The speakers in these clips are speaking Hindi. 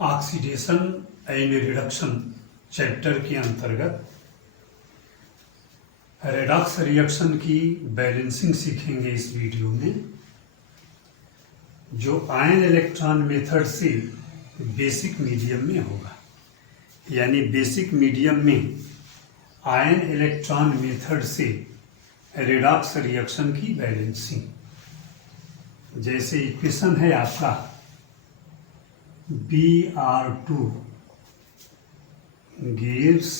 ऑक्सीडेशन एंड रिडक्शन चैप्टर के अंतर्गत रेडॉक्स रिएक्शन की बैलेंसिंग सीखेंगे इस वीडियो में, जो आयन इलेक्ट्रॉन मेथड से बेसिक मीडियम में होगा। यानी बेसिक मीडियम में आयन इलेक्ट्रॉन मेथड से रेडॉक्स रिएक्शन की बैलेंसिंग। जैसे इक्वेशन है आपका Br2 gives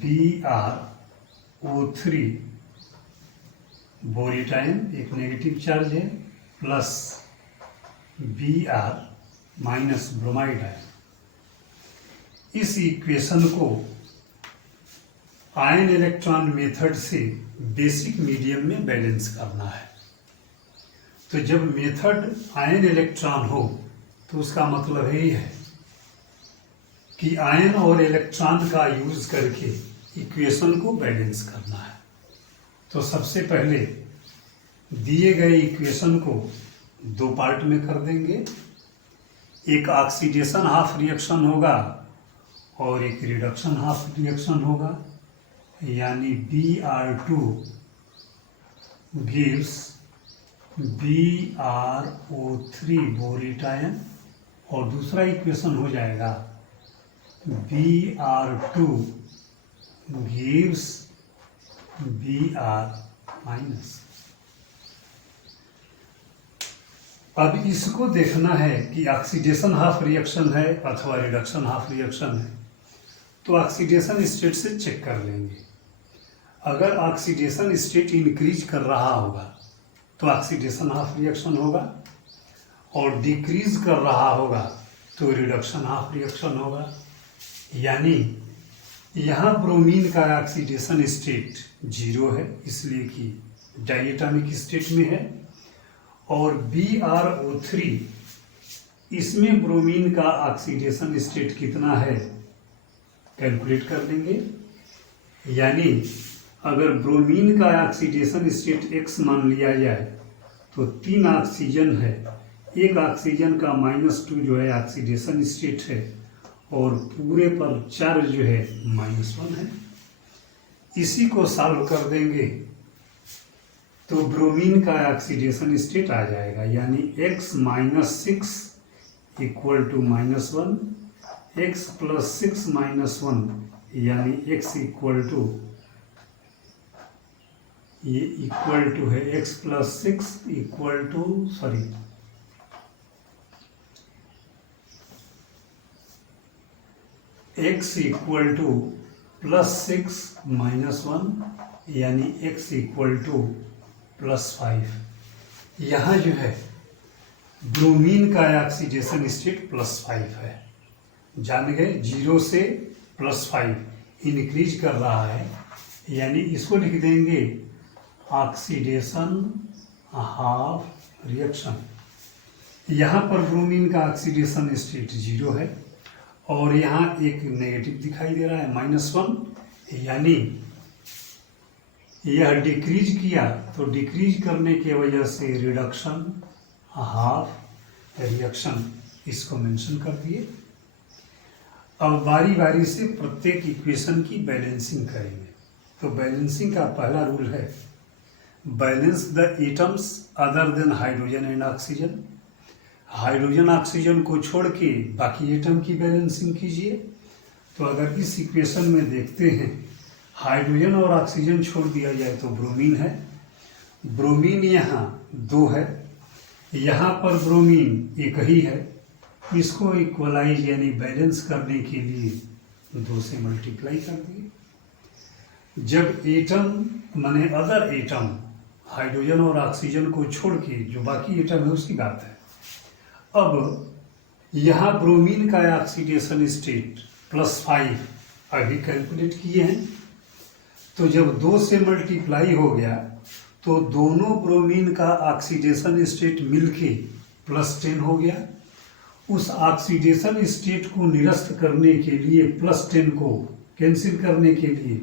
BrO3 बोरिट आयन एक नेगेटिव चार्ज है plus Br minus bromide ion. इस इक्वेशन को आयन इलेक्ट्रॉन मेथड से बेसिक मीडियम में बैलेंस करना है। तो जब मेथड आयन इलेक्ट्रॉन हो तो उसका मतलब यही है कि आयन और इलेक्ट्रॉन का यूज करके इक्वेशन को बैलेंस करना है। तो सबसे पहले दिए गए इक्वेशन को दो पार्ट में कर देंगे। एक ऑक्सीडेशन हाफ रिएक्शन होगा और एक रिडक्शन हाफ रिएक्शन होगा। यानी Br2 गिव्स BrO3 बोरिट आयन, और दूसरा इक्वेशन हो जाएगा Br2 गिव्स Br माइनस। अब इसको देखना है कि ऑक्सीडेशन हाफ रिएक्शन है अथवा रिडक्शन हाफ रिएक्शन है। तो ऑक्सीडेशन स्टेट से चेक कर लेंगे। अगर ऑक्सीडेशन स्टेट इंक्रीज कर रहा होगा तो ऑक्सीडेशन हाफ रिएक्शन होगा, और डिक्रीज कर रहा होगा तो रिडक्शन हाफ रिएक्शन होगा। यानी यहाँ ब्रोमीन का ऑक्सीडेशन स्टेट 0 है, इसलिए कि डायटोमिक स्टेट में है, और BrO3 इसमें ब्रोमीन का ऑक्सीडेशन स्टेट कितना है कैलकुलेट कर लेंगे। यानी अगर ब्रोमीन का ऑक्सीडेशन स्टेट X मान लिया जाए तो 3 ऑक्सीजन है, एक ऑक्सीजन का -2 जो है ऑक्सीडेशन स्टेट है, और पूरे पर चार्ज जो है -1 है। इसी को सॉल्व कर देंगे तो ब्रोमीन का ऑक्सीडेशन स्टेट आ जाएगा। यानी X -6 इक्वल टू -1, X + 6 -1 यानी X इक्वल टू, ये इक्वल टू है X + 6 equal to X equal टू +6 -1 यानी X इक्वल टू +5। यहाँ जो है ब्रोमीन का ऑक्सीडेशन स्टेट +5 है। जान गए, 0 से +5 इंक्रीज कर रहा है। यानी इसको लिख देंगे ऑक्सीडेशन हाफ रिएक्शन। यहाँ पर ब्रोमीन का ऑक्सीडेशन स्टेट 0 है और यहाँ एक नेगेटिव दिखाई दे रहा है -1। यानी यह डिक्रीज किया तो डिक्रीज करने की वजह से रिडक्शन हाफ रिएक्शन, इसको मेंशन कर दिए। अब बारी बारी से प्रत्येक इक्वेशन की बैलेंसिंग करेंगे। तो बैलेंसिंग का पहला रूल है balance the atoms other than hydrogen and oxygen. Hydrogen oxygen को छोड़ के बाकी एटम की बैलेंसिंग कीजिए। तो अगर इस इक्वेशन में देखते हैं हाइड्रोजन और ऑक्सीजन छोड़ दिया जाए तो ब्रोमीन है। ब्रोमीन यहाँ 2 है, यहाँ पर ब्रोमीन एक ही है। इसको इक्वलाइज यानी बैलेंस करने के लिए 2 से मल्टीप्लाई कर दिए। जब एटम माने अदर एटम हाइड्रोजन और ऑक्सीजन को छोड़ के जो बाकी एटम है उसकी बात है। अब यहाँ ब्रोमीन का ऑक्सीडेशन स्टेट +5 अभी कैलकुलेट किए हैं। तो जब 2 से मल्टीप्लाई हो गया तो दोनों ब्रोमीन का ऑक्सीडेशन स्टेट मिलके +10 हो गया। उस ऑक्सीडेशन स्टेट को निरस्त करने के लिए +10 को कैंसिल करने के लिए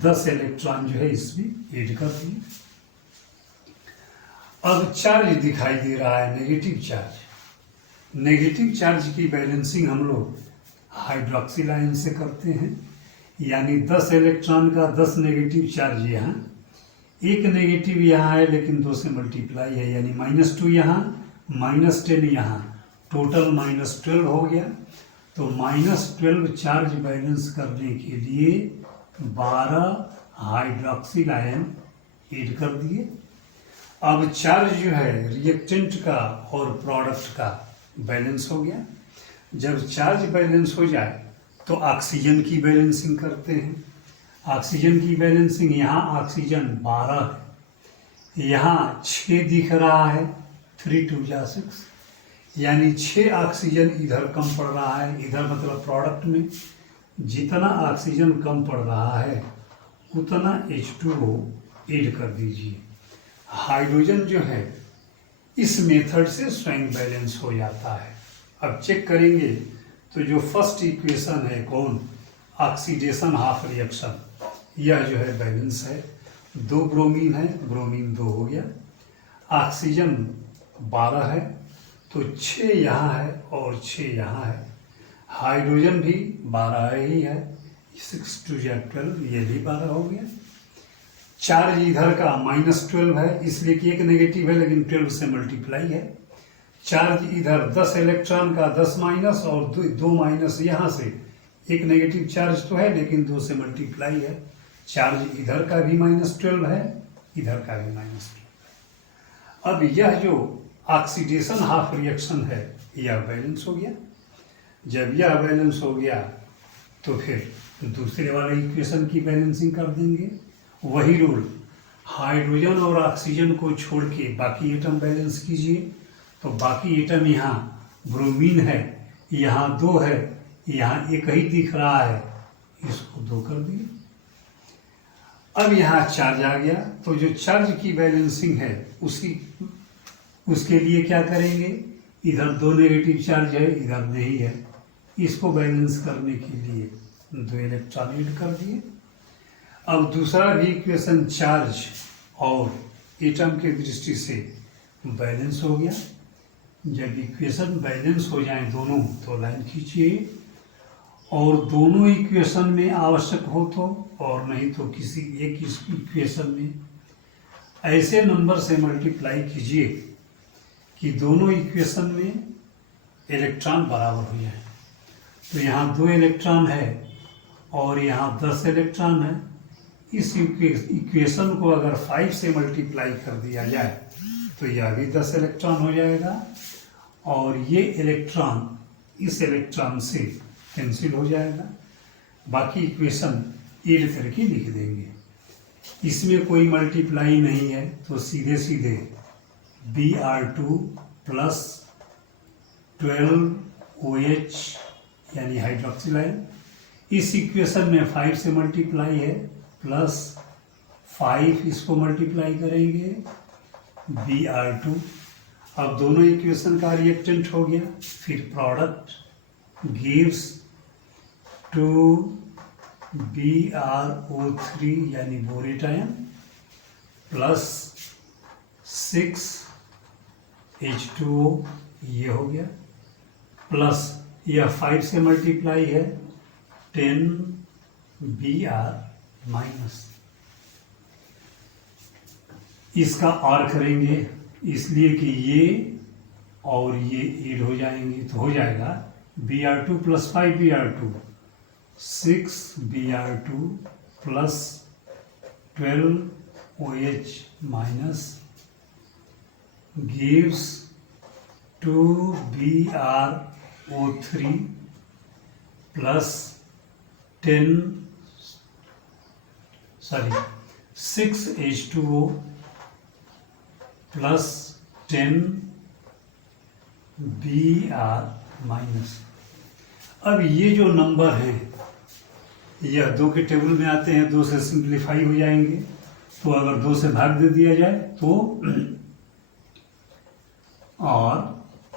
10 इलेक्ट्रॉन जो है इसमें ऐड कर दिए। अब चार्ज दिखाई दे रहा है नेगेटिव चार्ज। नेगेटिव चार्ज की बैलेंसिंग हम लोग हाइड्रोक्सिल आयन से करते हैं, यानी 10 इलेक्ट्रॉन का 10 नेगेटिव चार्ज यहाँ, एक नेगेटिव यहाँ है लेकिन 2 से मल्टीप्लाई है, यानी -2 यहाँ, -10 यहाँ, टोटल -12 हो गया। तो -12 चार्ज बैलेंस करने के लिए 12 हाइड्रोक्सिल आयन ऐड कर दिए। अब चार्ज जो है रिएक्टेंट का और प्रोडक्ट का बैलेंस हो गया। जब चार्ज बैलेंस हो जाए तो ऑक्सीजन की बैलेंसिंग करते हैं। ऑक्सीजन की बैलेंसिंग, यहाँ ऑक्सीजन 12 है, यहाँ 6 दिख रहा है, 3 2 जा 6, यानी 6 ऑक्सीजन इधर कम पड़ रहा है, इधर मतलब प्रोडक्ट में जितना ऑक्सीजन कम पड़ रहा है उतना H2O ऐड कर दीजिए। हाइड्रोजन जो है इस मेथड से स्वयं बैलेंस हो जाता है। अब चेक करेंगे तो जो फर्स्ट इक्वेशन है कौन, ऑक्सीडेशन हाफ रिएक्शन, यह जो है बैलेंस है। 2 ब्रोमीन है, ब्रोमीन 2 हो गया। ऑक्सीजन 12 है तो 6 यहाँ है और 6 यहाँ है। हाइड्रोजन भी 12 ही है, 6 2 12, ये भी 12 हो गया। चार्ज इधर का -12 है, इसलिए कि एक नेगेटिव है लेकिन 12 से मल्टीप्लाई है। चार्ज इधर 10 इलेक्ट्रॉन का 10 माइनस और 2 माइनस यहाँ से, एक नेगेटिव चार्ज तो है लेकिन 2 से मल्टीप्लाई है। चार्ज इधर का भी -12 है, इधर का भी -12। अब यह जो ऑक्सीडेशन हाफ रिएक्शन है यह बैलेंस हो गया। जब यह बैलेंस हो गया तो फिर दूसरे वाले इक्वेशन की बैलेंसिंग कर देंगे। वही रूल, हाइड्रोजन और ऑक्सीजन को छोड़ के बाकी एटम बैलेंस कीजिए। तो बाकी एटम यहाँ ब्रोमीन है, यहाँ 2 है, यहाँ 1 ही दिख रहा है, इसको 2 कर दिए। अब यहाँ चार्ज आ गया, तो जो चार्ज की बैलेंसिंग है उसके लिए क्या करेंगे, इधर 2 नेगेटिव चार्ज है, इधर नहीं है, इसको बैलेंस करने के लिए 2 इलेक्ट्रॉन ऐड कर दिए। अब दूसरा भी इक्वेशन चार्ज और एटम के दृष्टि से बैलेंस हो गया। जब इक्वेशन बैलेंस हो जाए दोनों तो लाइन खींचिए, और दोनों इक्वेशन में आवश्यक हो तो, और नहीं तो किसी एक इक्वेशन में ऐसे नंबर से मल्टीप्लाई कीजिए कि दोनों इक्वेशन में इलेक्ट्रॉन बराबर हो जाए। तो यहाँ 2 इलेक्ट्रॉन है और यहाँ 10 इलेक्ट्रॉन है। इस इक्वेशन को अगर 5 से मल्टीप्लाई कर दिया जाए तो यह भी 10 इलेक्ट्रॉन हो जाएगा, और ये इलेक्ट्रॉन इस इलेक्ट्रॉन से कैंसिल हो जाएगा। बाकी इक्वेशन ऐड करके लिख देंगे। इसमें कोई मल्टीप्लाई नहीं है तो सीधे सीधे Br2 प्लस 12OH यानी हाइड्रोक्सिल आयन, इस इक्वेशन में 5 से मल्टीप्लाई है, प्लस 5 इसको मल्टीप्लाई करेंगे Br2। अब दोनों इक्वेशन का रिएक्टेंट हो गया, फिर प्रोडक्ट गिव्स 2 BrO3 यानी बोरेट आयन प्लस 6 H2O, ये हो गया, प्लस यह 5 से मल्टीप्लाई है 10 Br माइनस, इसका और करेंगे इसलिए कि ये और ये ऐड हो जाएंगे, तो हो जाएगा Br2 plus 5 Br2, 6 Br2 plus 12OH minus gives 2 BrO3 plus 6 H2O plus 10 Br minus. अब ये जो नंबर हैं यह 2 के टेबल में आते हैं, 2 से सिंप्लीफाई हो जाएंगे। तो अगर 2 से भाग दे दिया जाए तो, और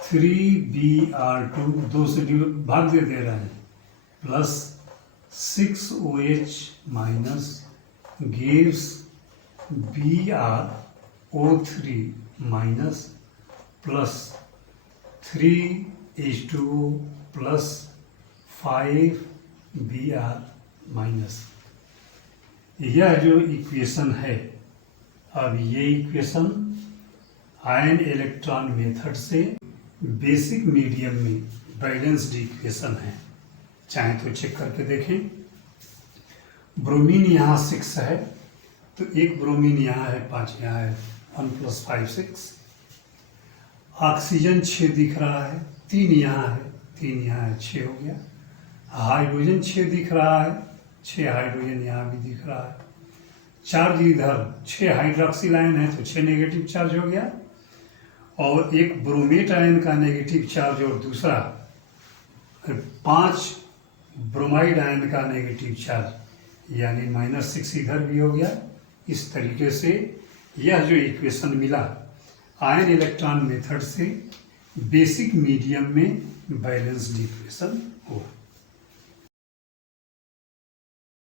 3Br2 2 से भाग दे रहे हैं, plus 6OH minus gives BrO3 minus plus 3 H2O plus 5Br minus. यह जो इक्वेशन है, अब ये इक्वेशन आयन इलेक्ट्रॉन मेथड से बेसिक मीडियम में बैलेंस्ड इक्वेशन है। चाहे तो चेक करके देखें। ब्रोमीन यहाँ 6 है, तो एक ब्रोमीन यहाँ है, 5 यहाँ है, 1 + 5 6। ऑक्सीजन 6 दिख रहा है, 3 यहाँ है, 3 यहाँ है, 6 हो गया। हाइड्रोजन 6 दिख रहा है, 6 हाइड्रोजन यहाँ भी दिख रहा है। चार्ज इधर 6 हाइड्रोक्सिल आयन है, तो 6 नेगेटिव चार्ज हो गया। और एक ब्रोमेट आयन का नेगेटिव चार्ज और दूसरा 5 ब्रोमाइड आयन का नेगेटिव चार्ज, यानी -6 इधर भी हो गया। इस तरीके से यह जो इक्वेशन मिला आयन इलेक्ट्रॉन मेथड से बेसिक मीडियम में बैलेंस्ड इक्वेशन हो।